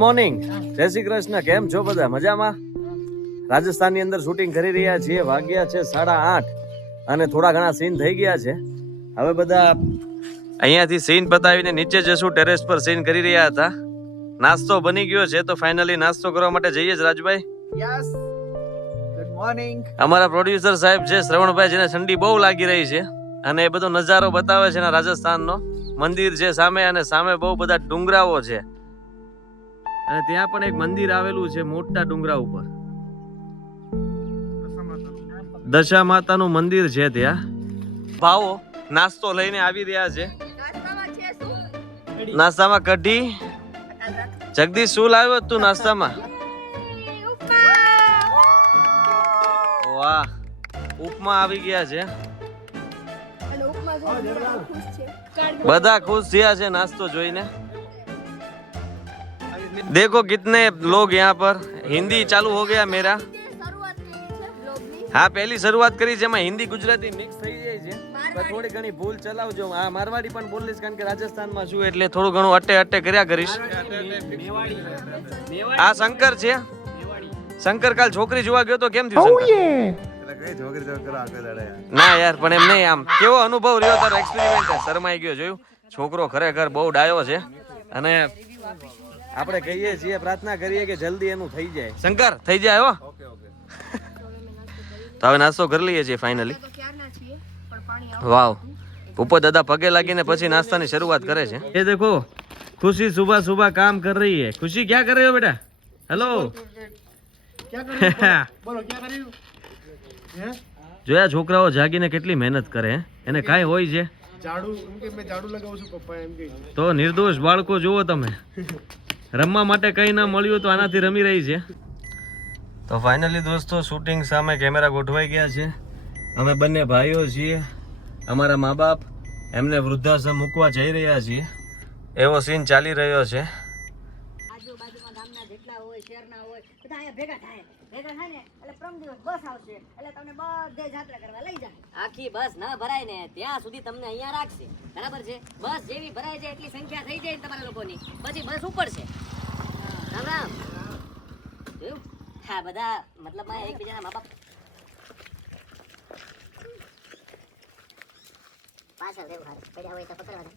Morning. જય શ્રી કૃષ્ણ. કેમ છો બધા? મજામાં? રાજસ્થાનની અંદર શૂટિંગ કરી રહ્યા છીએ. વાગ્યા છે સાડા આઠ અને થોડા ઘણા સીન થઈ ગયા છે. હવે બધા અહીંયાથી સીન પતાવીને નીચે જશું. ટેરેસ પર સીન કરી રહ્યા હતા. નાસ્તો બની ગયો છે તો ફાઇનલી નાસ્તો કરવા માટે જઈએ જ રાજભાઈ. અમારા પ્રોડ્યુસર સાહેબ છે શ્રવણભાઈ જેને ઠંડી બહુ લાગી રહી છે અને એ બધો નજારો બતાવે છે ને રાજસ્થાનનો. મંદિર છે સામે અને સામે બહુ બધા ડુંગરાઓ છે. અને ત્યાં પણ એક મંદિર આવેલું છે મોટા ડુંગરા ઉપર. દશા માતાનું મંદિર છે ત્યાં. ભાવો નાસ્તો લઈને આવી રહ્યા છે. નાસ્તામાં કઢી. જગદીશ શું લાવ્યો તું નાસ્તામાં? વાહ ઉપમા આવી ગયા છે. બધા ખુશ થયા છે નાસ્તો જોઈને. देखो कितने लोग यहाँ पर हिंदी चालू हो गया मेरा હા પહેલી શરૂઆત કરી છે એમાં હિન્દી ગુજરાતી મિક્સ થઈ જાય છે પણ થોડી ઘણી ભૂલ ચલાવજો આ મારવાડી પણ બોલીશ કારણ કે રાજસ્થાનમાં છું એટલે થોડું ઘણું અટે અટે કર્યા કરીશ આ શંકર છે શંકર કાલ છોકરી જોવા ગયો તો કેમ થયું શંકર ના યાર પણ એમ નહીં આમ કેવો અનુભવ રહ્યો તારો એક્સપેરિમેન્ટ શરમાઈ ગયો જોયું છોકરો ખરેખર બહુ ડાયો છે અને આપણે કહીએ છીએ પ્રાર્થના કરીએ કે જલ્દી એનું થઈ જાય. શંકર થઈ જાય હો. તો હવે નાસ્તો કરી લઈએ છીએ ફાઇનલી વાવ. પોપો દાદા પગે લાગીને પછી નાસ્તાની શરૂઆત કરે છે. એ દેખો ખુશી સુભા સુભા કામ કર રહી હે. ખુશી ક્યાં કર રહી હો બેટા? હેલો જોયા છોકરાઓ જાગીને કેટલી મહેનત કરે એને કાંઈ હોય છે. તો નિર્દોષ બાળકો જુઓ તમે. રમવા માટે કંઈ ના મળ્યું તો આનાથી રમી રહી છે. તો ફાઇનલી દોસ્તો શૂટિંગ સામે કેમેરા ગોઠવાઈ ગયા છે. અમે બંને ભાઈઓ છીએ. અમારા મા બાપ એમને વૃદ્ધાશ્રમ મૂકવા જઈ રહ્યા છીએ. એવો સીન ચાલી રહ્યો છે. આજુબાજુમાં ગામના જેટલા હોય શહેરના હોય બધા અહીંયા ભેગા થાય. ભેગા થાય ને એટલે પ્રમ દિવસ બસ આવશે. એટલે તમને બધે જાત્રા કરવા લઈ જાય. આખી બસ ના ભરાય ને ત્યાં સુધી તમને અહીંયા રાખશે. બરાબર છે? બસ જેવી ભરાય છે એટલી સંખ્યા થઈ જાય તમારા લોકોની. પછી બસ ઉપડશે. રામ રામ. જોયું હા બધા મતલબમાં એકબીજાના મા બાપ. પાછળ રહેવું હારું. પડ્યા હોય તો પકડવાના.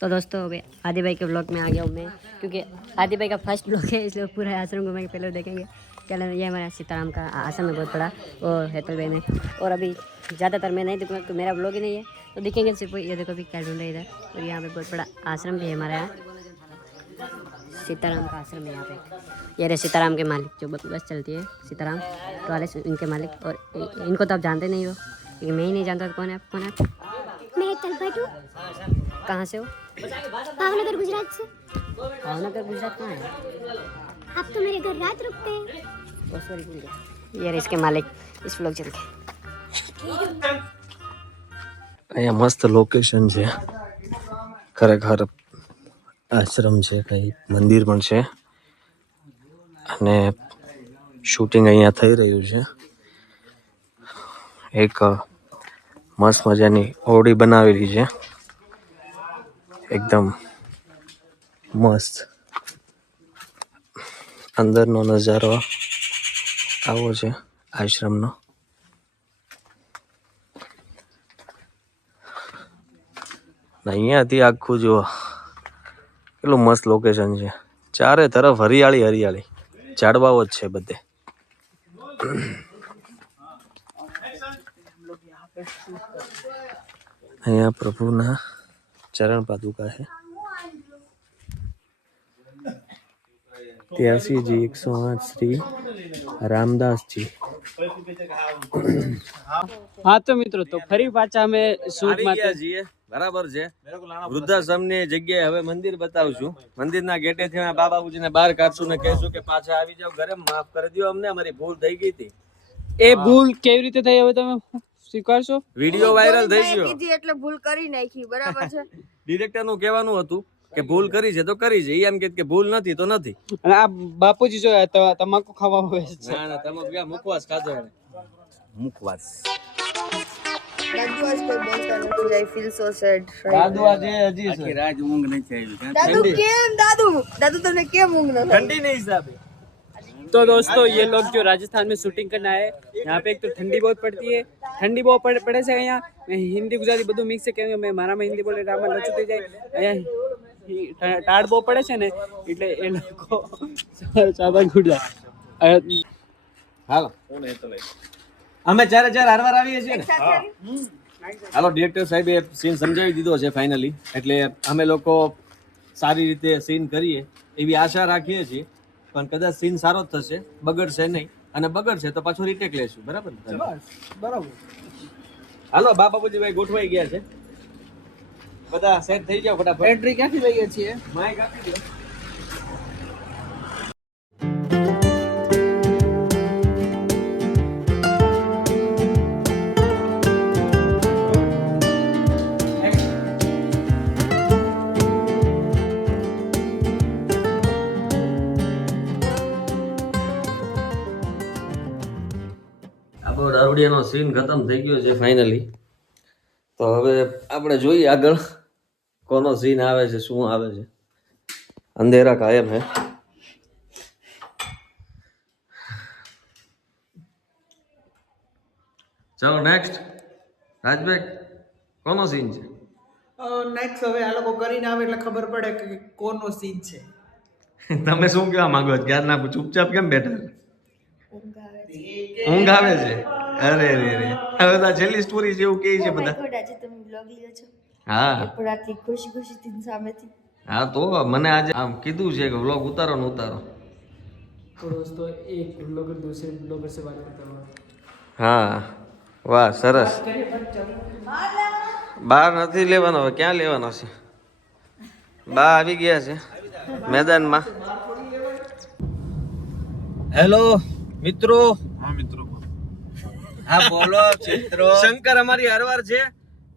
तो दोस्तों अभी आदि भाई के ब्लॉग में आ गया हूँ मैं क्योंकि आदि भाई का फ़र्स्ट ब्लॉग है इसलिए पूरा आश्रम घुमा के पहले देखेंगे। चलो ये हमारा सीताराम का आश्रम है बहुत बड़ा वो हेतल भाई में। और अभी ज़्यादातर मैं नहीं दिखूँगा तो मेरा ब्लॉग ही नहीं है तो दिखेंगे सिर्फ़ ये देखो अभी क्या ढूंढे इधर। और यहाँ पे बहुत बड़ा आश्रम भी है हमारे यहाँ। सीताराम का आश्रम है यहाँ पे। ये रहे सीताराम के मालिक जो बस बस चलती है सीताराम तो वाले इनके मालिक। और इनको तो आप जानते नहीं हो क्योंकि मैं ही नहीं जानता कौन है आप कौन है आप? मैं कहाँ से हो? भावनगर गुजरात से भावनगर गुजरात कहाँ है आप तो मेरे घर रात रुकते हैं ओ सॉरी भूल गया ये रहे इसके मालिक इस व्लॉग चल के અહીંયા મસ્ત લોકેશન છે ખરેખર આશ્રમ છે કંઈ મંદિર પણ છે અને શૂટિંગ અહીંયા થઈ રહ્યું છે એક અ, મસ્ત મજાની ઓરડી બનાવેલી છે એકદમ મસ્ત. અંદરનો નજારો આવો છે, આશ્રમનો. અહીંયાથી આખું જુઓ, કેટલું મસ્ત લોકેશન છે. ચારે તરફ હરિયાળી હરિયાળી. ઝાડવાઓ જ છે બધે. અહીંયા પ્રભુના ચરણ પાદુકા છે. ત્યાસીજી એકસો આઠ શ્રી રામદાસજી. હા તો મિત્રો તો ફરી પાછા અમે ગયા છીએ. બરાબર છે. વૃદ્ધાશ્રમની જગ્યાએ હવે મંદિર બતાવશું. મંદિરના ગેટેથી અમે બા ને બહાર કાઢશું ને કહેશું કે પાછા આવી જાવ ઘરે માફ કરી દો અમને અમારી ભૂલ થઈ ગઈ હતી. એ ભૂલ કેવી રીતે થઈ હવે તમે? સ્વીકારશો? વિડિયો વાયરલ થઈ ગયો. કીધી એટલે ભૂલ કરી નાખી બરાબર છે? ડિરેક્ટરનું કહેવાનું હતું કે ભૂલ કરી છે તો કરી છે. એમ કે કે ભૂલ નથી તો નથી. અને આ બાપુજી જો તમાકુ ખાવા હોય છે. ના ના તમાકુ ક્યાં મુખવાસ ખાધો મુખવાસ. દાદુ આજ કોઈ બોલતા નથી આઈ ફીલ સો સેડ દાદુ આજે હજી છે. દાદુ કેમ દાદુ? દાદુ તમને કેમ ઊંઘ નથી ઠંડી ને હિસાબે. तो दोस्तों ये लोग जो राजस्थान में शूटिंग करना है यहाँ पे एक तो ठंडी बहुत पड़ती है ठंडी बहुत पड़े पड़े છે અહીંયા મેં હિન્દી ગુજરાતી બધું મિક્સ છે કેમ કે મેં મારામાં હિન્દી બોલે એટલે આમાં લચું થઈ જાય અહીંયા હિ- ટા- ટાઢ બહુ પડે છે ને એટલે એ લોકો સાદા ગુડા હાલો અમે ચારે ચાર હારવાર આવીએ છીએ ને હાલો ડિરેક્ટર સાહેબે સીન સમજાવી દીધો છે ફાઇનલી એટલે અમે લોકો સારી રીતે સીન કરીએ એવી આશા રાખીએ છીએ પણ કદાચ સીન સારો જ થશે. બગડશે નહીં. અને બગડશે તો પાછો રીટેક લેશું. બરાબર બરાબર. હાલો બા બાપુજી ભાઈ ગોઠવાઈ ગયા છે. બધા સેટ થઈ જાવ ફટાફટ. એન્ટ્રી ક્યાંથી લઈએ છીએ? માઇક આપી દો. આપણો સીન ખતમ થઈ ગયો છે ફાઇનલી તો હવે આપણે જોઈએ આગળ કોનો સીન આવે છે શું આવે છે. અંધેરા કાયમ હે. ચાલો નેક્સ્ટ રાજભાઈ કોનો સીન છે? નેક્સ્ટ હવે આ લોકો કરીને આવે એટલે ખબર પડે કે કોનો સીન છે. તમે શું કહેવા માંગો છો? ક્યારના ચૂપચાપ કેમ બેઠા છો? ઊંઘ આવે છે? અરે રે રે હવે તો છેલ્લી સ્ટોરી જેવું કે છે બધા. આજે તમે બ્લોગ લ્યો છો. હા. પણ આટલી ખુશી ખુશી તીન સામેથી. હા તો મને આજે આમ કીધું છે કે વ્લોગ ઉતારો ને ઉતારો. દોસ્તો એક વ્લોગર દૂસરે વ્લોગર સે વાત કરતા હા. વાહ સરસ. બહાર નથી લેવાનો હવે ક્યાં લેવાનો છે? બા આવી ગયા છે મેદાનમાં. હેલો મિત્રો. હા મિત્રો. હા બોલો ચિત્રો. શંકર અમારી હરવાર છે.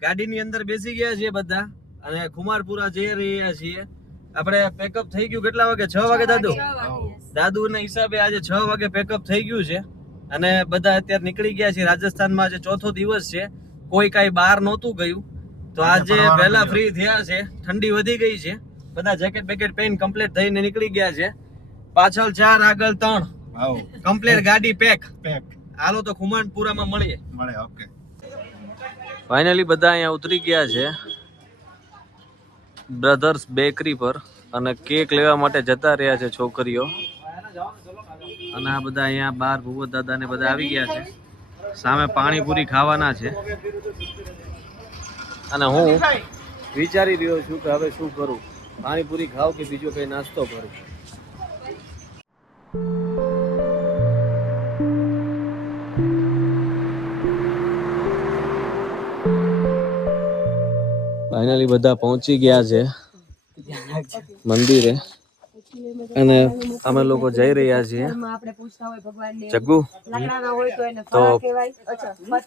ગાડીની અંદર બેસી ગયા છે બધા. અને કુમારપુરા જઈ રહ્યા છીએ. આપણે પેકઅપ થઈ ગયું કેટલા વાગે? છ વાગે દાદુ? દાદુ ના હિસાબે આજે છ વાગે પેકઅપ થઈ ગયું છે. અને બધા અત્યારે નીકળી ગયા છે રાજસ્થાનમાં આજે ચોથો દિવસ છે. કોઈ કાંઈ બહાર નહોતું ગયું. તો આજે વહેલા ફ્રી થયા છે. ઠંડી વધી ગઈ છે. બધા જેકેટ બેકેટ પહેરીને કમ્પ્લીટ થઈને નીકળી ગયા છે. પાછળ ચાર આગળ ત્રણ. આવો કમ્પ્લીટ ગાડી પેક પેક હાલો તો ખુમાનપુરામાં મળીએ. મળે ઓકે. ફાઇનલી બધા અહીંયા ઉતરી ગયા છે. બ્રધર્સ બેકરી પર અને કેક લેવા માટે જતા રહ્યા છે છોકરીઓ. અને આ બધા અહીંયા બાર ભૂવો દાદા ને બધા આવી ગયા છે. સામે પાણીપુરી ખાવાના છે. અને હું વિચારી રહ્યો છું કે હવે શું કરું? પાણીપુરી ખાવ કે બીજો કઈ નાસ્તો કરું? ફાઇનલી બધા પહોંચી ગયા છે મંદિરે. અને અમે લોકો જઈ રહ્યા છીએ. જગ્ગુ? તો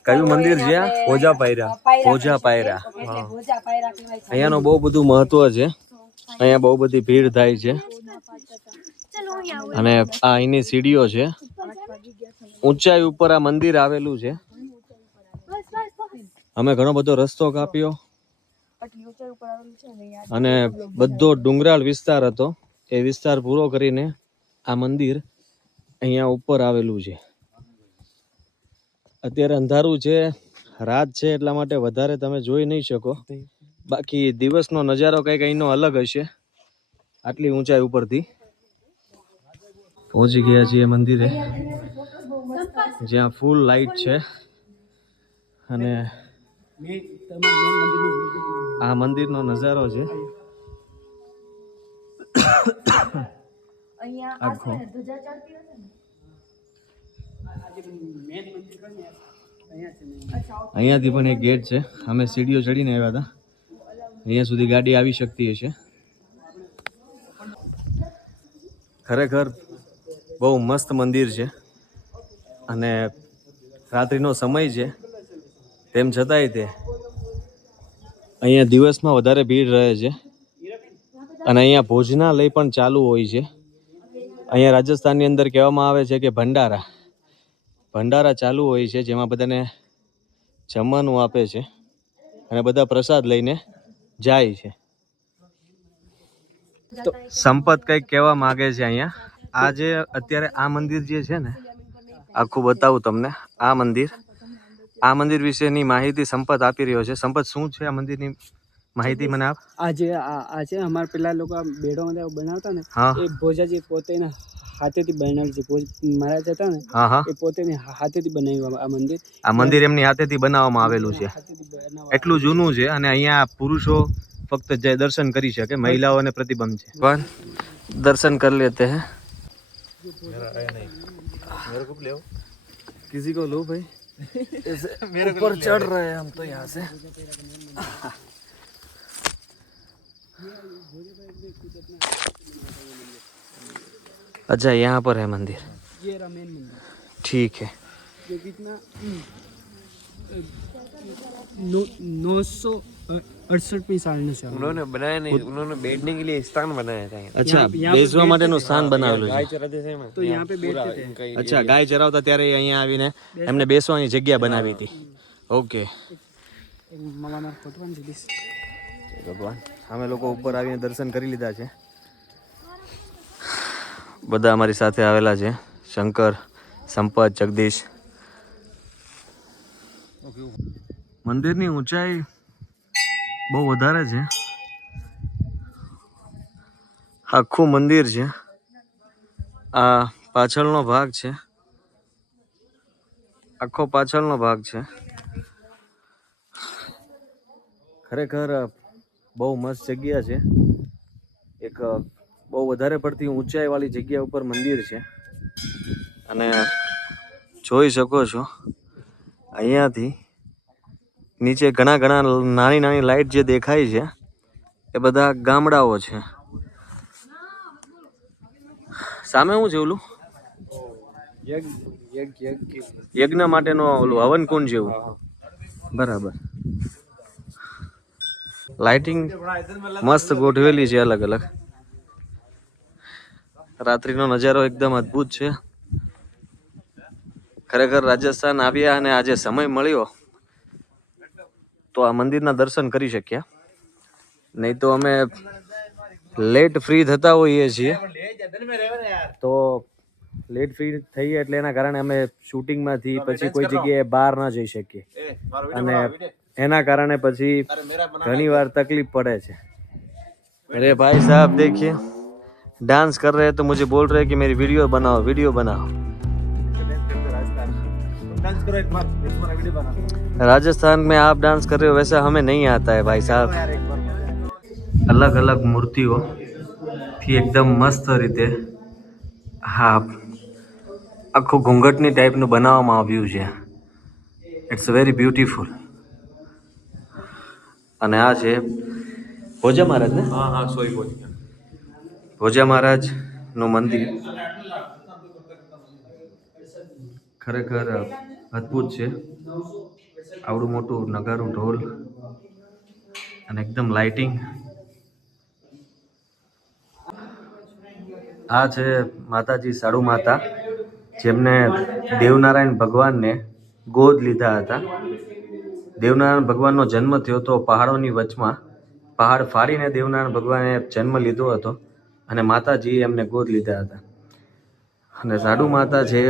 કયું મંદિર છે? ભોજા પાયરા. ઓજા પાયરા. અહીંયાનું બહુ બધું મહત્વ છે. અહીંયા બહુ બધી ભીડ થાય છે. અને આ અહીંની સીડીઓ છે. ઊંચાઈ ઉપર આ મંદિર આવેલું છે. અમે ઘણો બધો રસ્તો કાપ્યો. અને બધો ડુંગરાળ વિસ્તાર હતો. એ વિસ્તાર પૂરો કરીને આ મંદિર અહીંયા ઉપર આવેલું છે. અત્યારે અંધારું છે રાત છે એટલા માટે વધારે તમે જોઈ નહીં શકો. બાકી દિવસનો નજારો કંઈક અહીંનો અલગ હશે. આટલી ઊંચાઈ ઉપરથી. પહોંચી ગયા છીએ મંદિરે. જ્યાં ફૂલ લાઈટ છે. અને આ મંદિરનો નજારો છે. આખો અહીંયાથી પણ એક ગેટ છે. અમે સીડીઓ ચડીને આવ્યા હતા. અહીંયા સુધી ગાડી આવી શકતી હશે. ખરેખર બહુ મસ્ત મંદિર છે. અને રાત્રિનો સમય છે. તેમ છતાંય તે અહીંયા દિવસમાં વધારે ભીડ રહે છે. અને અહીંયા ભોજનાલય પણ ચાલુ હોય છે. અહીંયા રાજસ્થાનની અંદર કહેવામાં આવે છે કે ભંડારા. ભંડારા ચાલુ હોય છે, જેમાં બધાને જમવાનું આપે છે અને બધા પ્રસાદ લઈને જાય છે. તો સંપત કંઈક કહેવા માગે છે અહીંયા. આ જે અત્યારે આ મંદિર જે છે ને, આખું બતાવું તમને. આ મંદિર આ મંદિર વિશેની માહિતી સંપત આપી રહ્યો છે. સંપત શું છે આ મંદિરની માહિતી મને આપ? આજે આજે અમારા પેલા લોકો બેડો બનાવતા ને એ ભોજાજી પોતેના હાથેથી બનાવે છે. ભોજ મહારાજ હતા ને એ પોતે હાથેથી બનાવ્યું આ મંદિર. આ મંદિર એમની હાથેથી બનાવવામાં આવેલું છે. એટલું જૂનું છે. અને અહીંયા પુરુષો ફક્ત જય દર્શન કરી શકે મહિલાઓને પ્રતિબંધ છે. પણ દર્શન કરી લેતે હે. મેરા આયા નહીં. મેરે કો લો કિસી કો લો ભાઈ? ऊपर चढ़ रहे हैं हम तो यहाँ से अच्छा यहाँ पर है मंदिर ये रहा मेन मंदिर ठीक है जो कितना બેસવા માટેનું સ્થાન બનાવેલું અચ્છા ગાય ચરાવતા ત્યારે અહીંયા આવીને એમને બેસવાની જગ્યા બનાવી હતી. ઓકે. ભગવાન. અમે લોકો ઉપર આવીને દર્શન કરી લીધા છે. બધા અમારી સાથે આવેલા છે. શંકર સંપત જગદીશ મંદિરની ઊંચાઈ બહુ વધારે છે. આખું મંદિર છે. આ પાછળનો ભાગ છે. આખો પાછળનો ભાગ છે. ખરેખર બહુ મસ્ત જગ્યા છે. એક બહુ વધારે પડતી ઊંચાઈવાળી જગ્યા ઉપર મંદિર છે. અને જોઈ શકો છો. અહીંયાથી નીચે ઘણા ઘણા નાની નાની લાઇટ જે દેખાય છે, એ બધા ગામડાઓ છે. સામે શું છે ઓલું? યજ્ઞ માટેનો ઓલું હવન કુંડ જેવું. બરાબર. લાઇટિંગ મસ્ત ગોઠવેલી છે અલગ અલગ. રાત્રિનો નજારો એકદમ અદ્ભુત છે. ખરેખર રાજસ્થાન આવ્યા અને આજે સમય મળ્યો તો આ મંદિરના દર્શન કરી શક્યા નહીં તો અમે લેટ ફ્રી થતા હોઈએ છીએ. તો લેટ ફ્રી થઈએ એટલે એના કારણે અમે શૂટિંગમાંથી પછી કોઈ જગ્યાએ બહાર ના જઈ શકીએ. અને એના કારણે પછી ઘણી વાર તકલીફ પડે છે. અરે ભાઈ સાહેબ દેખીએ. ડાન્સ કર રહે તો મુજબ બોલ રહે કે મેરી વીડિયો બનાવો વીડિયો બનાવો. राजस्थान में आप डांस कर रहे हो वैसा हमें नहीं आता है भाई साहब અલગ અલગ મૂર્તિઓ થી એકદમ મસ્ત રીતે હા આખું ઘૂંઘટની ટાઈપનું બનાવવામાં આવ્યું છે ઇટ્સ વેરી બ્યુટીફુલ અને આ છે ભોજા મહારાજ ને हाँ हाँ सोई बोल ભોજા મહારાજ નું મંદિર ખરેખર અદ્ભુત છે. આવડું મોટું નગારું ઢોલ અને એકદમ લાઇટિંગ આ છે માતાજી સાડુ માતા, જેમને દેવનારાયણ ભગવાનને ગોદ લીધા હતા. દેવનારાયણ ભગવાનનો જન્મ થયો તો પહાડોની વચમાં. પહાડ ફાડીને દેવનારાયણ ભગવાને જન્મ લીધો હતો અને માતાજીએ એમને ગોદ લીધા હતા. અને સાડુ માતા છે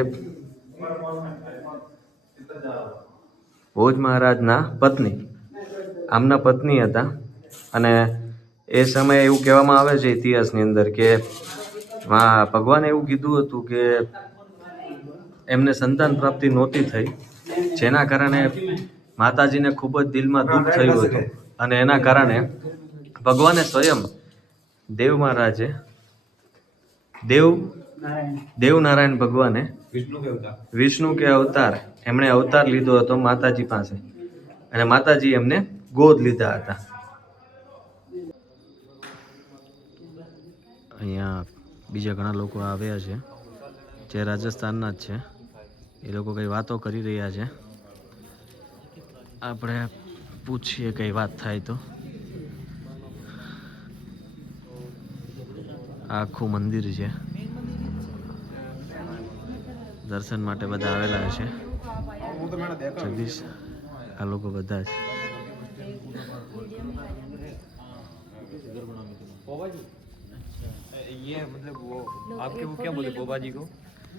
ભોજ મહારાજના પત્ની, આમના પત્ની હતા. અને એ સમયે એવું કહેવામાં આવે છે ઇતિહાસની અંદર કે ભગવાને એવું કીધું હતું કે એમને સંતાન પ્રાપ્તિ નહોતી થઈ, જેના કારણે માતાજીને ખૂબ જ દિલમાં દુઃખ થયું હતું. અને એના કારણે ભગવાને સ્વયં દેવ મહારાજે, દેવ, દેવનારાયણ ભગવાને વિષ્ણુ કે અવતાર? એમણે અવતાર લીધો હતો માતાજી પાસે. અને માતાજી એમને ગોદ લીધા હતા. અહીંયા બીજા ઘણા લોકો આવ્યા છે. જે રાજસ્થાનના જ છે. એ લોકો કંઈ વાતો કરી રહ્યા છે. આપણે પૂછીએ કઈ વાત થાય તો. આખું મંદિર છે. દર્શન માટે બધા આવેલા છે જગદીશ આ લોકો બધા જ ये मतलब वो आपके वो क्या बोले बोबा जी को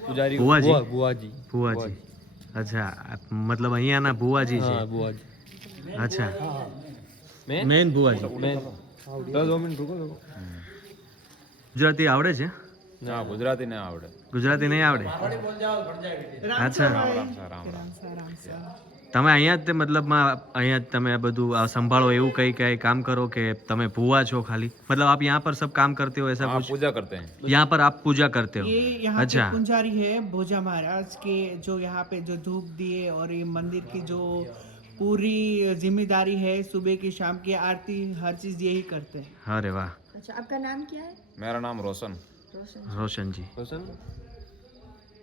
पुजारी बुआ जी? बुआ जी ભુવાજી અચ્છા આ મતલબ અહીંયાના ભુવાજી છે हाँ बुआ जी અચ્છા मैं મેન ભુવાજી मैं દસ દો મિનિટ રૂકો રૂકો ગુજરાતી આવડે છે ના ગુજરાતી ના આવડે ગુજરાતી નહીં આવડે અચ્છા રામ રામ રામ તમે અહીંયા જ તે મતલબમાં અહીંયા જ તમે આ બધું આ સંભાળો એવું કઈ કઈ કામ કરો કે તમે ભુવા છો ખાલી मतलब आप यहाँ पर सब काम करते हो ऐसा हाँ कुछ पूजा करते हैं यहाँ पर आप पूजा करते हो ये यहाँ अच्छा पे पुंजारी है भोजा महाराज के जो यहाँ पे जो धूप दिए और ये मंदिर की जो पूरी जिम्मेदारी है सुबह की शाम की आरती हर चीज यही करते हैं अरे वाह अच्छा आपका नाम क्या है मेरा नाम रोशन रोशन जी रोशन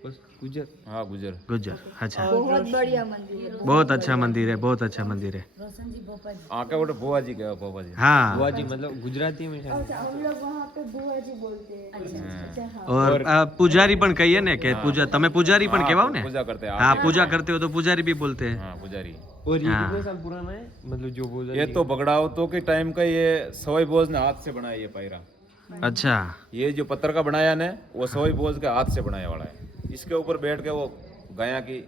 बस गुजर हाँ गुजर गुजर अच्छा बहुत बढ़िया मंदिर है बहुत अच्छा मंदिर है बहुत अच्छा मंदिर है आके बोले बुआ जी क्या बुआ जी हाँ बुआ जी मतलब गुजराती में अच्छा हम लोग वहाँ पे बुआ जी बोलते हैं अच्छा हाँ और आ, पुजारी પણ કહીએ ને કે પૂજા તમે પુજારી પણ કહેવાઓ ને पूजा करते हैं હા પૂજા करते हो तो पुजारी भी बोलते हैं हाँ पुजारी और ये हाँ। कितने साल पुराना है मतलब जो बोझ ये तो बगड़ावतों के टाइम का ये सवाई बोझ ने हाथ से बनाया ये पायरा अच्छा। ये जो पत्थर का बनाया ने वो सवाई बोझ के हाथ से बनाया वाला है। इसके ऊपर बैठ के वो गया की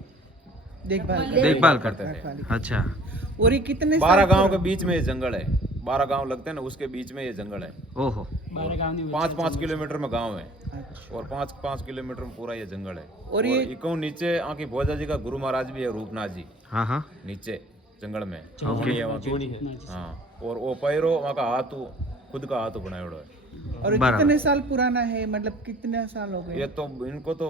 देखभाल देखभाल करते थे अच्छा। और ये कितने बारह गाँव के बीच में ये जंगल है। बारह गाँव लगते हैं ना उसके बीच में ये जंगल है। ओहो। पाँच पाँच किलोमीटर में गाँव है। और पाँच पाँच किलोमीटर में पूरा ये जंगल है। और ये- इको नीचे आके भोजा जी का गुरु महाराज भी है रूपनाथ जी। हाँ हाँ। नीचे जंगल में। है हाँ। और वो पैरो वहाँ का हाथ खुद का हाथ बनाया है। और कितने साल पुराना है? मतलब कितने साल हो गए? ये तो इनको तो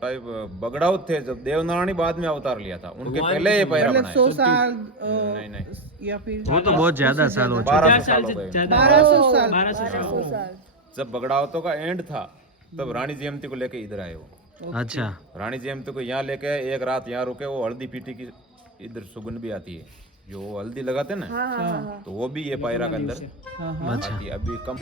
टाइप बगड़ाउत थे जब देवनारायण बाद में अवतार लिया था। उनके पहले ये पैरा मतलब बनाया। सौ साल नहीं नहीं या फिर वो तो बहुत ज़्यादा साल हो चुके बारह सौ साल। हो गए बारह सौ साल। जब बगड़ावतों का एंड था तब रानी जयंती को लेके इधर आए वो। अच्छा। रानी जयंती को यहाँ लेके एक रात यहाँ रुके वो हल्दी पीटी की इधर सुगंध भी आती है। जो वो हल्दी लगाते हैं ना तो वो भी ये पायरा के अंदर अच्छा आती है अभी कम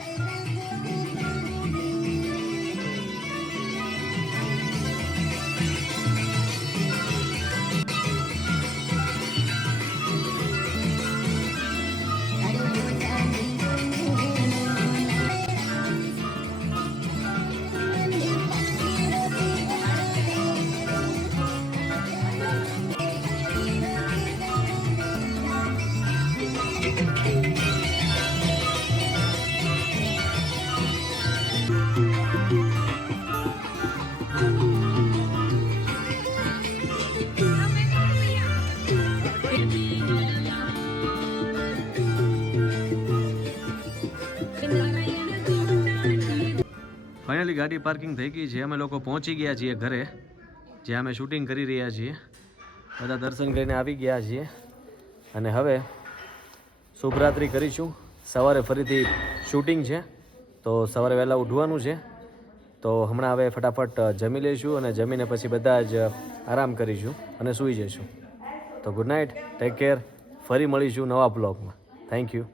ફાઇનલી ગાડી પાર્કિંગ થઈ ગઈ છે. અમે લોકો પહોંચી ગયા છીએ ઘરે, જ્યાં અમે શૂટિંગ કરી રહ્યા છીએ. બધા દર્શન કરીને આવી ગયા છીએ. અને હવે શુભરાત્રિ કરીશું. સવારે ફરીથી શૂટિંગ છે. તો સવારે વહેલા ઉઠવાનું છે. તો હમણાં હવે ફટાફટ જમી લઈશું અને જમીને પછી બધા જ આરામ કરીશું અને સૂઈ જઈશું. તો ગુડ નાઇટ ટેક કેર ફરી મળીશું નવા બ્લોગમાં. Thank you